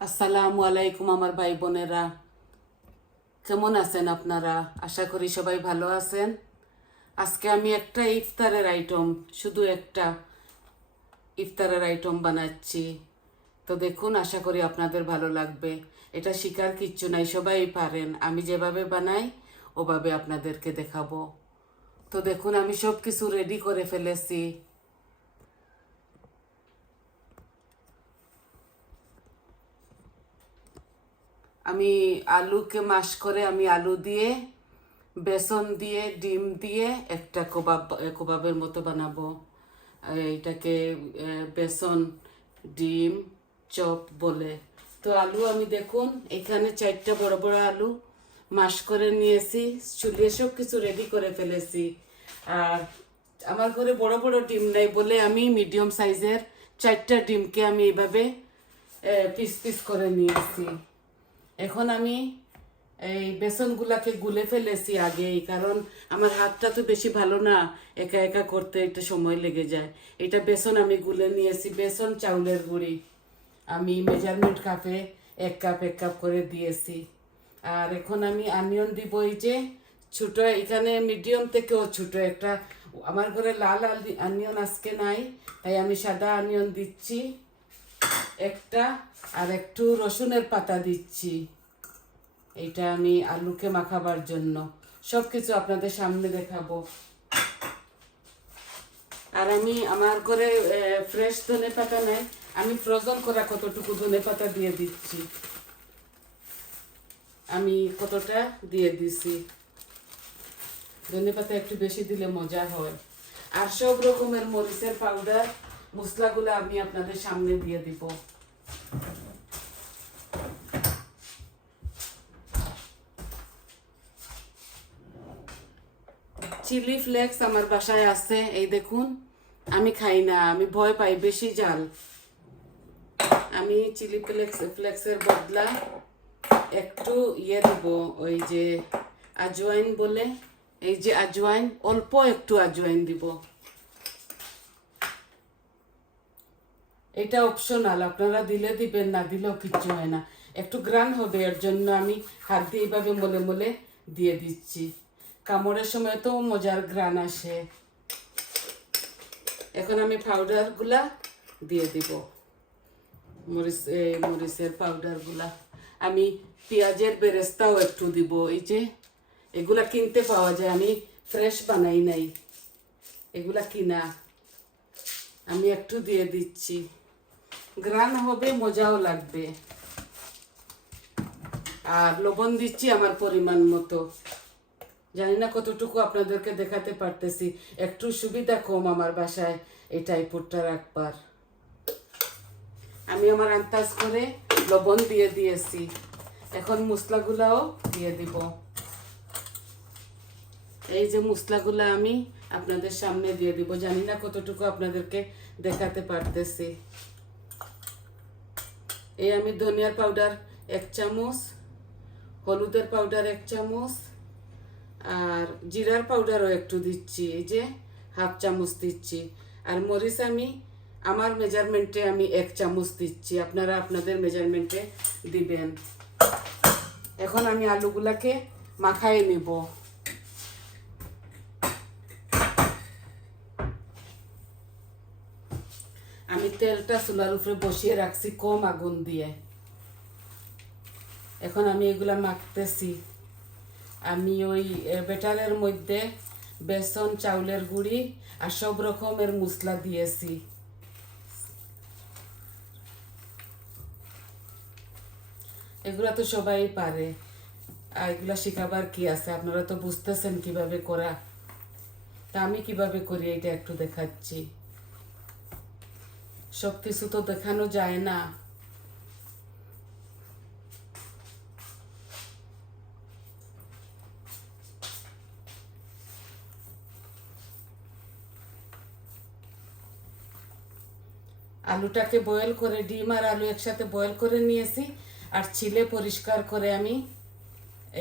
আসসালামু আলাইকুম আমার ভাই বোনেরা, কেমন আছেন আপনারা? আশা করি সবাই ভালো আছেন। আজকে আমি একটা ইফতারের আইটেম, শুধু একটা ইফতারের আইটেম বানাচ্ছি। তো দেখুন, আশা করি আপনাদের ভালো লাগবে। এটা শিকার কিচ্ছু নাই, সবাই পারেন। আমি যেভাবে বানাই ওভাবে আপনাদেরকে দেখাবো। তো দেখুন, আমি সব কিছু রেডি করে ফেলেছি। আমি আলুকে মাশ করে আমি আলু দিয়ে, বেসন দিয়ে, ডিম দিয়ে একটা কবাবের মতো বানাবো। এইটাকে বেসন ডিম চপ বলে। তো আলু আমি দেখুন এখানে 4টা বড় বড় আলু মাশ করে নিয়েছি, চুলিয়ে সব কিছু রেডি করে ফেলেছি। আর আমার ঘরে বড় বড় ডিম নেই বলে আমি মিডিয়াম সাইজের 4টা ডিমকে আমি এইভাবে পিস পিস করে নিয়েছি। এখন আমি এই বেসনগুলাকে গুলে ফেলেছি আগেই, কারণ আমার হাতটা তো বেশি ভালো না, একা একা করতে একটা সময় লেগে যায়। এটা বেসন আমি গুলে নিয়েছি, বেসন চাউলের গুঁড়ি আমি মেজারমেন্ট কাপে এক কাপ করে দিয়েছি। আর এখন আমি আনিয়ন দিব, এই যে ছোটো, এখানে মিডিয়াম থেকেও ছোটো একটা। আমার ঘরে লাল আনিয়ন আজকে নাই, তাই আমি সাদা আনিয়ন দিচ্ছি একটা, আর একটু রসুনের পাতা দিচ্ছি। এটা আমি আলুকে মাখাবার জন্য সব কিছু আপনাদের সামনে দেখাবো। আর আমি আমার ঘরে ফ্রেশ ধনে পাতা নেই, আমি ফ্রোজেন করা কতটুকু ধনে পাতা দিয়ে দিচ্ছি। আমি কতটা দিয়ে দিছি, ধনে পাতা একটু বেশি দিলে মজা হয়। আর সব রকমের মরিচের পাউডার মশলাগুলো আমি আপনাদের সামনে দিয়ে দিব। চিলি ফ্লেক্স আমার বাসায় আছে, এই দেখুন। আমি খাই না, আমি ভয় পাই বেশি ঝাল। আমি চিলি ফ্লেক্সের বদলা একটু দিব, ওই যে আজওয়াইন বলে, এই যে আজওয়াইন, অল্প একটু আজওয়াইন দিব। এটা অপশনাল, আপনারা দিলে দিবেন, না দিলেও কিচ্ছু হয় না। একটু গ্রান হবে, এর জন্য আমি হাত দিয়ে এইভাবে মলে মলে দিয়ে দিচ্ছি। কামড়ের সময় তো মজার গ্রান আসে। এখন আমি পাউডারগুলা দিয়ে দিব, মরিচের পাউডারগুলা। আমি পেঁয়াজের বেরেস্তাও একটু দিব, এই যে এগুলা কিনতে পাওয়া যায়, আমি ফ্রেশ বানাই নাই, এগুলা কিনা। আমি একটু দিয়ে দিচ্ছি, গ্রান হবে, মজাও লাগবে। আর লবণ দিচ্ছি আমার পরিমাণ মতো, জানি না কতটুকু আপনাদেরকে দেখাতে পারতেছি, একটু সুবিধা কম আমার বাসায় এই টাইপটা রাখবার। আমি আমার আন্দাজ করে লবণ দিয়ে দিয়েছি। এখন মশলাগুলাও দিয়ে দিব। এই যে মশলাগুলো আমি আপনাদের সামনে দিয়ে দিব, জানি না কতটুকু আপনাদেরকে দেখাতে পারতেছি। এই আমি ধনিয়ার পাউডার 1 চামচ, হলুদের পাউডার 1 চামচ, আর জিরার পাউডারও একটু দিচ্ছি, এই যে হাফ চামচ দিচ্ছি। আর মরিচ আমি আমার মেজারমেন্টে আমি 1 চামচ দিচ্ছি, আপনারা আপনাদের মেজারমেন্টে দিবেন। এখন আমি আলুগুলাকে মাখায় নিব। আমি তেলটা চুলার উপরে বসিয়ে রাখছি কম আগুন দিয়ে। এখন আমি এগুলা মাখতেছি। আমি ওই ব্যাটারের মধ্যে বেসন, চাউলের গুঁড়ি আর সব রকমের মশলা দিয়েছি। এগুলা তো সবাই পারে, আর এগুলা শেখাবার কি আছে? আপনারা তো বুঝতেছেন কিভাবে করা, তা আমি কিভাবে করি এটা একটু দেখাচ্ছি। সব কিছু তো দেখানো যায় না। আলুটাকে বয়েল করে, ডিম আর আলু একসাথে বয়েল করে নিয়েছি, আর ছিলে পরিষ্কার করে আমি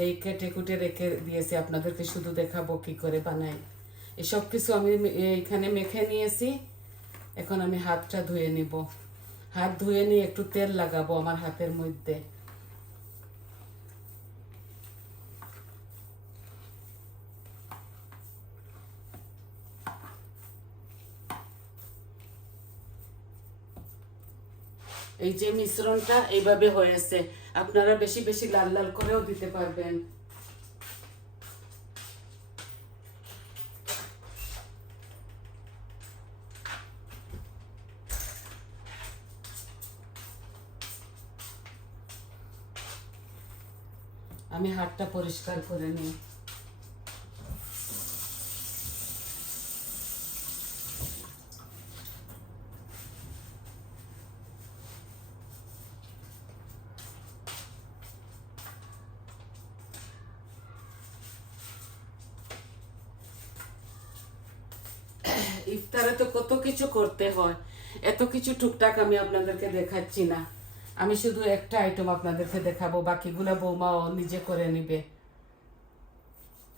এই কেটে কুটে রেখে দিয়েছি। আপনাদেরকে শুধু দেখাবো কি করে বানাই। এসব কিছু আমি এখানে মেখে নিয়েছি। এখন আমি হাতটা ধুয়ে নিব। হাত ধুয়ে নিয়ে একটু তেল লাগাবো আমার হাতের মধ্যে। এই যে মিশ্রণটা এইভাবে হয়েছে, আপনারা বেশি বেশি লাল লাল করেও দিতে পারবেন। আমি হাতটা পরিষ্কার করে নিই। ইফতারে তো কত কিছু করতে হয়, এত কিছু টুকটাক আমি আপনাদেরকে দেখাচ্ছি না। আমি শুধু একটা আইটেম আপনাদেরকে দেখাবো, বাকিগুলো বৌমাও নিজে করে নিবে।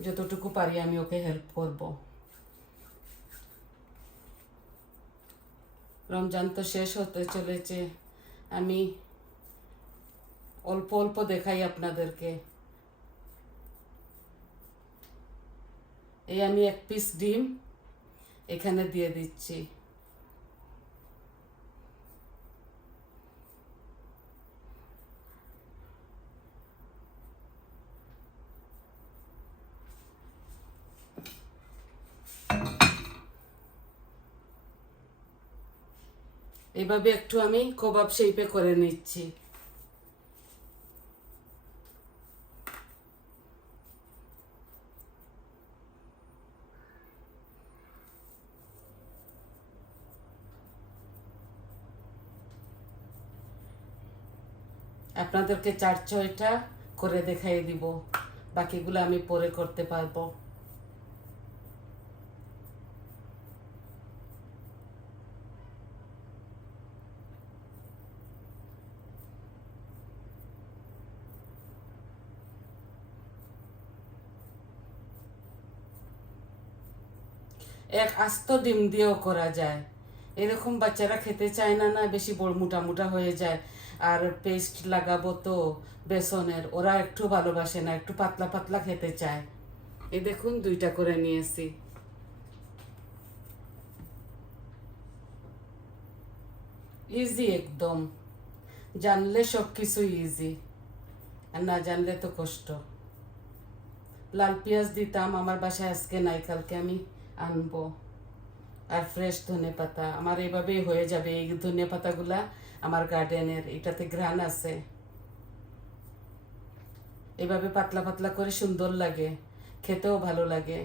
যতটুকু পারি আমি ওকে হেল্প করব। রমজান তো শেষ হতে চলেছে, আমি অল্প অল্প দেখাই আপনাদেরকে। এই আমি 1 পিস ডিম এখানে দিয়ে দিচ্ছি। এইভাবে একটু আমি কবাব শেপে করে নিচ্ছি। আপনাদেরকে 4-6টা করে দেখাই দিব, বাকিগুলো আমি পরে করতে পারবো। এক আস্ত ডিম দিয়েও করা যায়। এরকম বাচ্চারা খেতে চায় না, না বেশি বড় মোটা মোটা হয়ে যায়। আর পেস্ট লাগাবো তো বেসনের, ওরা একটু ভালোবাসে না, একটু পাতলা পাতলা খেতে চায়। এই দেখুন 2টা করে নিয়েছি। ইজি একদম, জানলে সব কিছু ইজি, আর না জানলে তো কষ্ট। লাল পেঁয়াজ দিতাম, আমার বাসায় আজকে নাই, কালকে আমি আনবো। আর ফ্রেশ ধনে পাতা আমার এইভাবেই হয়ে যাবে। এই ধনে পাতাগুলা আমার গার্ডেনের, এটাতে ঘ্রাণ আছে। এভাবে পাতলা পাতলা করে সুন্দর লাগে, খেতেও ভালো লাগে।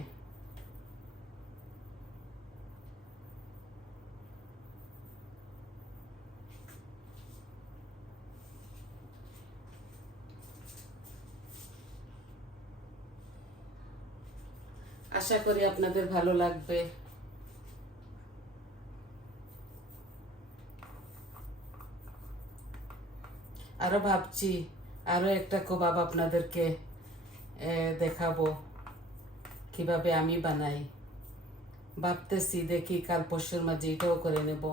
আশা করি আপনাদের ভালো লাগবে। আরো ভাবছি আরো একটা কবাব আপনাদেরকে দেখাবো কিভাবে আমি বানাই। ভাবতেছি, দেখি কাল পরশুর মাঝে এটাও করে নেব।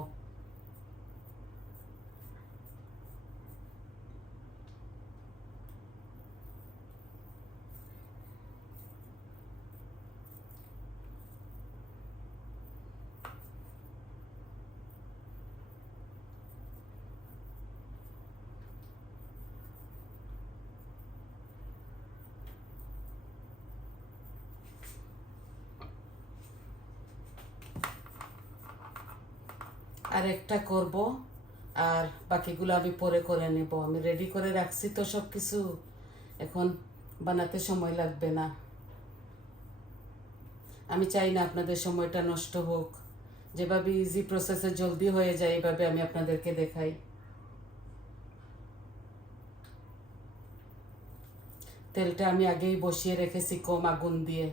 আর একটা করব, আর বাকিগুলো আমি পরে করে নেব। আমি রেডি করে রাখছি তো সব কিছু, এখন বানাতে সময় লাগবে না। আমি চাই না আপনাদের সময়টা নষ্ট হোক। যেভাবে ইজি প্রসেসে জলদি হয়ে যায়, এভাবে আমি আপনাদেরকে দেখাই। তেলটা আমি আগেই বসিয়ে রেখেছি কম আগুন দিয়ে।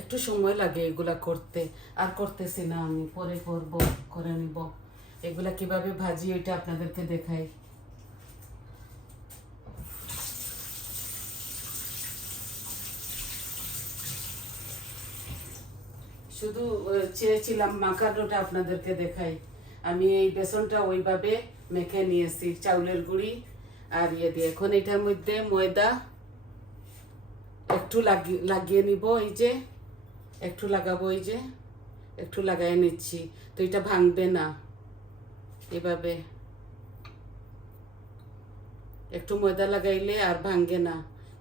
একটু সময় লাগে এগুলা করতে, আর করতেছি না, আমি পরে করে নিব। এগুলা কিভাবে ভাজি ওইটা আপনাদেরকে দেখাই। শুধু চেয়েছিলাম মাখানোটা আপনাদেরকে দেখাই। আমি এই বেসনটা ওইভাবে মেখে নিয়েছি চাউলের গুঁড়ি আর ইয়ে দিয়ে। এখন এটার মধ্যে ময়দা একটু লাগিয়ে নিব, এই যে একটু লাগাবো, এই যে একটু লাগাই নিচ্ছি। তো এটা ভাঙবে না, এভাবে একটু ময়দা লাগাইলে আর ভাঙবে না।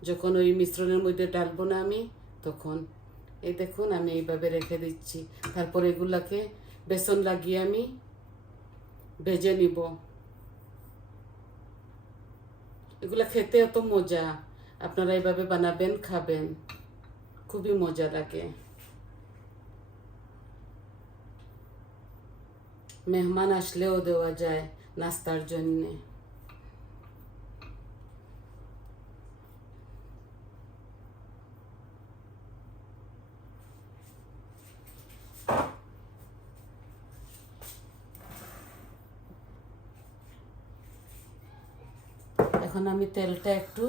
যখন ওই মিশ্রণের মধ্যে ডালবো না আমি, তখন এই দেখুন আমি এইভাবে রেখে দিচ্ছি। তারপর এগুলাকে বেসন লাগিয়ে আমি ভেজে নিব। এগুলা খেতে এত মজা, আপনারা এইভাবে বানাবেন, খাবেন, খুবই মজা লাগে। মেহমান আসলেও দেওয়া যায় নাস্তার জন্যে। এখন আমি তেলটা একটু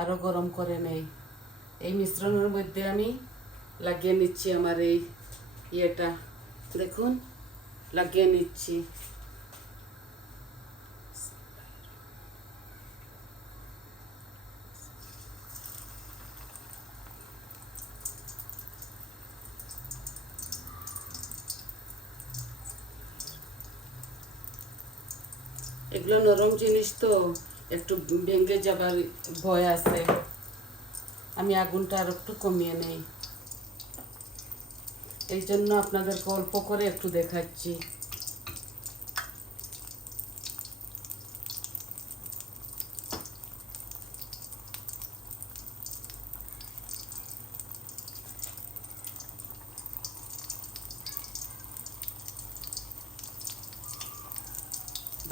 আরো গরম করে নেই। এই মিশ্রণের মধ্যে আমি লাগিয়ে নিচ্ছি আমার এই ইয়েটা, দেখুন লাগিয়ে নিচ্ছি। এগুলো নরম জিনিস তো একটু ভেঙে যাবার ভয় আছে। আমি আগুনটা আর একটু কমিয়ে নেই, এই জন্য আপনাদেরকে অল্প করে একটু দেখাচ্ছি।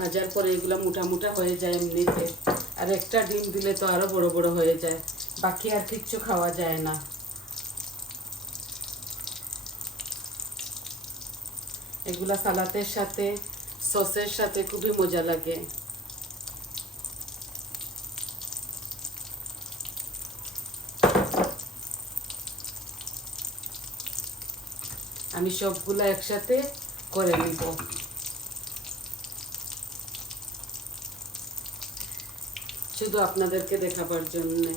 ভাজার পরে এগুলো মোটা মোটা হয়ে যায় এমনিতে, আর একটা ডিম দিলে তো আরো বড় বড় হয়ে যায়, বাকি আর কিচ্ছু খাওয়া যায় না। এগুলা সালাতের সাথে, সসের সাথে খুবই মজা লাগে। আমি সবগুলা একসাথে করে নিব। শুধু আপনাদেরকে দেখাবার জন্যে।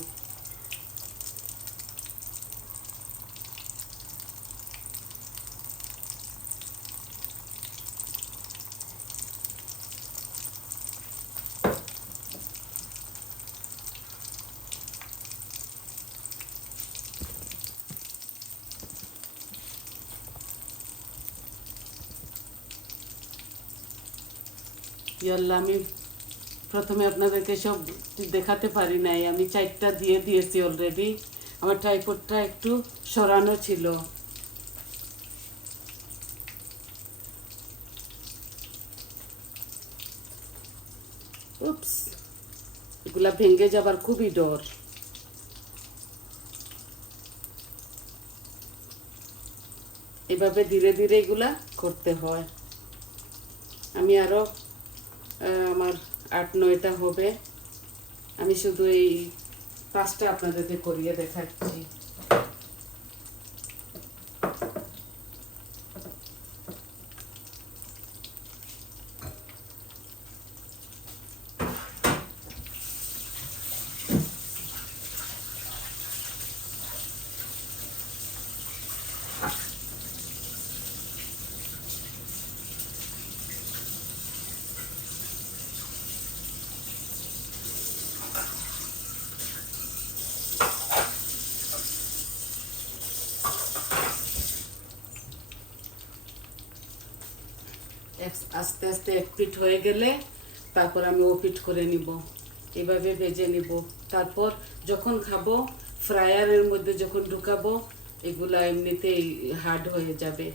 ইয়াল্লা, আমি প্রথমে আপনাদেরকে সব দেখাতে পারি নাই, আমি 4টা দিয়ে দিয়েছি অলরেডি। আমার ট্রাইপডটা একটু সরানো ছিল। উপস, এগুলা ভেঙে যাবার খুবই ডর। এভাবে ধীরে ধীরে এগুলা করতে হয়। আমি আরো আমার 8-9টা হবে। আমি শুধু এই 5টা আপনাদেরকে করিয়ে দেখাচ্ছি। আস্তে আস্তে এক পিঠ হয়ে গেলে তারপর আমি ও পিঠ করে নিব, এভাবে ভেজে নিব। তারপর যখন খাবো, ফ্রায়ারের মধ্যে যখন ঢুকাবো, এগুলা এমনিতেই হার্ড হয়ে যাবে।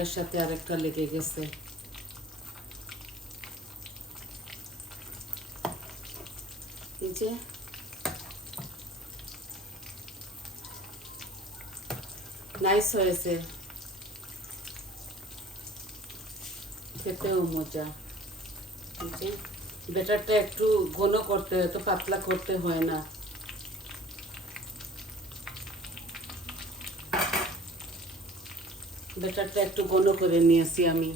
একটার সাথে আরেকটা লেগে গেছে। এই যে নাইস হয়েছে, খেতেও মজা। ব্যাটারটা একটু ঘন করতে হয়, তো পাতলা করতে হয় না। ব্যাটারটা একটু ঘন করে নিয়েছি আমি।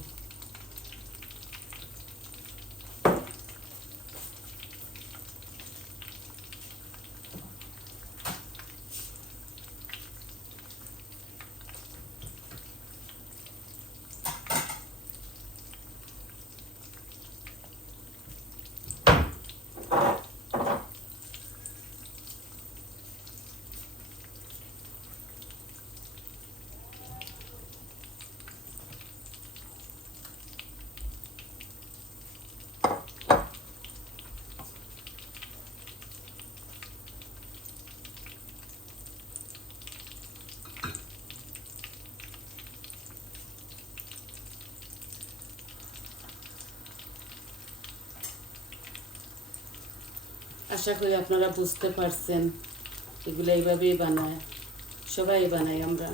আশা করি আপনারা বুঝতে পারছেন, এগুলো এইভাবেই বানায়, সবাই বানাই আমরা।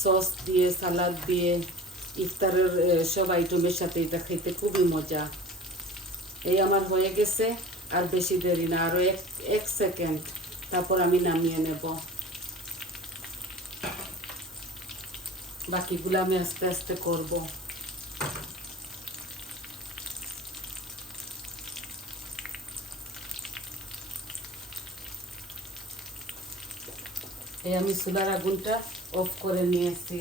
সস দিয়ে, সালাদ দিয়ে, ইফতারের সব আইটেমের সাথে এটা খেতে খুবই মজা। এই আমার হয়ে গেছে, আর বেশি দেরি না, আরও এক সেকেন্ড, তারপর আমি নামিয়ে নেব। বাকিগুলো আমি আস্তে আস্তে করব। এই আমি চুলার আগুনটা অফ করে নিয়েছি,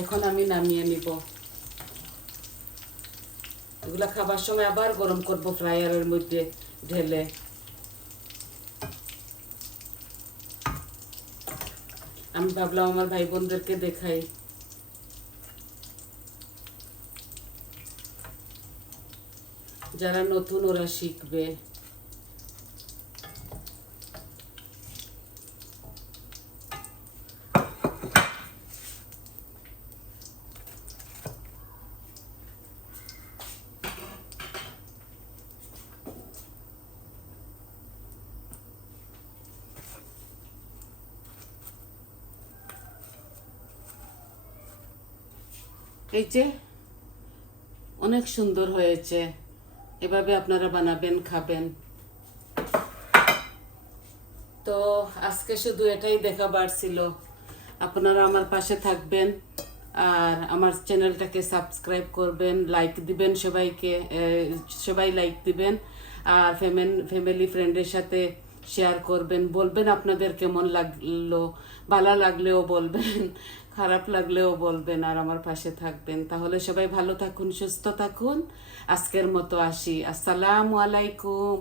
এখন আমি নামিয়ে নিব। এগুলা খাবার সময় আবার গরম করব ফ্রায়ারের মধ্যে ঢেলে। আমি ভাবলাম আমার ভাই বোনদেরকে দেখাই। যারা নতুন ওরা শিখবে। এই যে অনেক সুন্দর হয়েছে, এভাবে আপনারা বানাবেন, খাবেন। তো আজকে শুধু এটাই দেখাবার ছিল। আপনারা আমার পাশে থাকবেন, আর আমার চ্যানেলটাকে সাবস্ক্রাইব করবেন, লাইক দিবেন, সবাই লাইক দিবেন, আর ফ্যামিলি ফ্রেন্ডের সাথে শেয়ার করবেন। বলবেন আপনাদের কেমন লাগলো, ভালো লাগলেও বলবেন, খারাপ লাগলেও বলবেন, আর আমার পাশে থাকবেন। তাহলে সবাই ভালো থাকুন, সুস্থ থাকুন। আজকের মতো আসি। আসসালামু আলাইকুম।